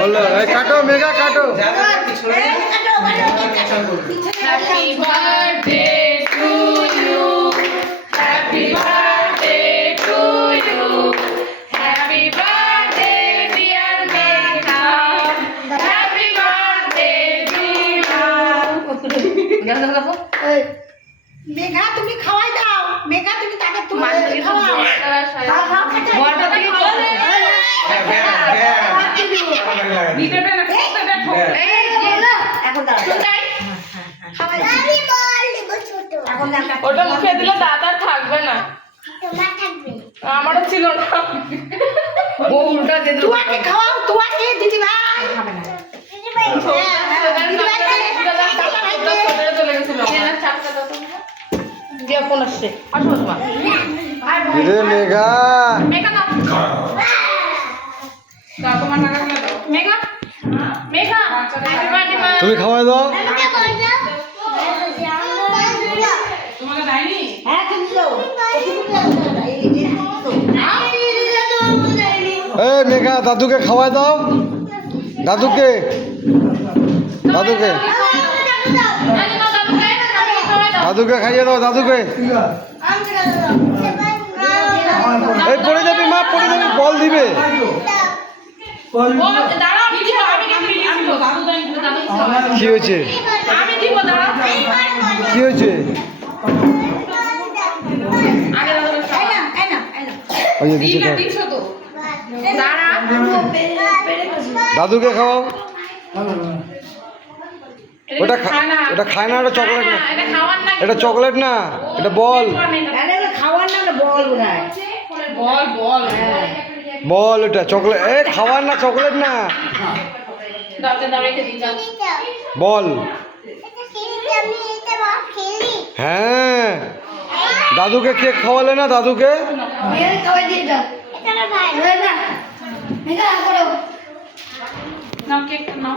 বলো কাটো মেঘা কাটো। Happy birthday to you, happy birthday to you, happy birthday dear Megha, happy birthday to you. Megha তুমি খাওয়াই দাও, মেঘা তুমি তাকে তুমি খাওয়াও। বলটা থেকে চলে ভিডিওটা না করতে দেখো। এই এখন দাও খাওয়াই দাও। এখন দাও ওটা মুখে দিলে দাঁত আর থাকবে না, আমারও ছিল না। ও উল্টা দিয়ে দিল। তুয়াকে খাওয়াও, তুয়াকে দিদি ভাই খাবে না। চলে গেছিল দিয়ে ফোন আসছে। আসো তোমার রে মেঘা মেঘা দাও, দাও তোমার টাকাগুলো দাও। মেঘা মেঘা হ্যাপি বার্থডে মা। তুমি খাওয়াই দাও। তোমাকে দেয়নি? হ্যাঁ তুমি দাও। এই মেঘা দাদুকে খাওয়াই দাও, দাদুকে দাদুকে দাদুকে খাইয়ে দাও, দাদুকে। এই পড়ে যাবি মা, পড়ে যাবি, বল দিবে। দাঁড়াও আমি দিব, আমি দিব দাদু দেন, দাদু কি হয়েছে, আমি দিব, দাঁড়াও কি হয়েছে? আগে দাদু এই না এই না এই না ওই যে দিছে তো। দিছো তো দাঁড়া দাদুকে খাওয়াও। ওটা খায় না, ওটা খায় না, ওটা চকলেট না, এটা খাওয়ার না, এটা চকলেট না, এটা বল। আরে খাওয়ার না বল বোধহয়। বল বল বল এটা চকলেট, এ খাওয়ার না, চকলেট না, দাঁতে দাঁড়ে রেখে দিই যাও। বল। হ্যাঁ দাদুকে কেক খাওয়ালে না, দাদুকে। নাও কেক নাও।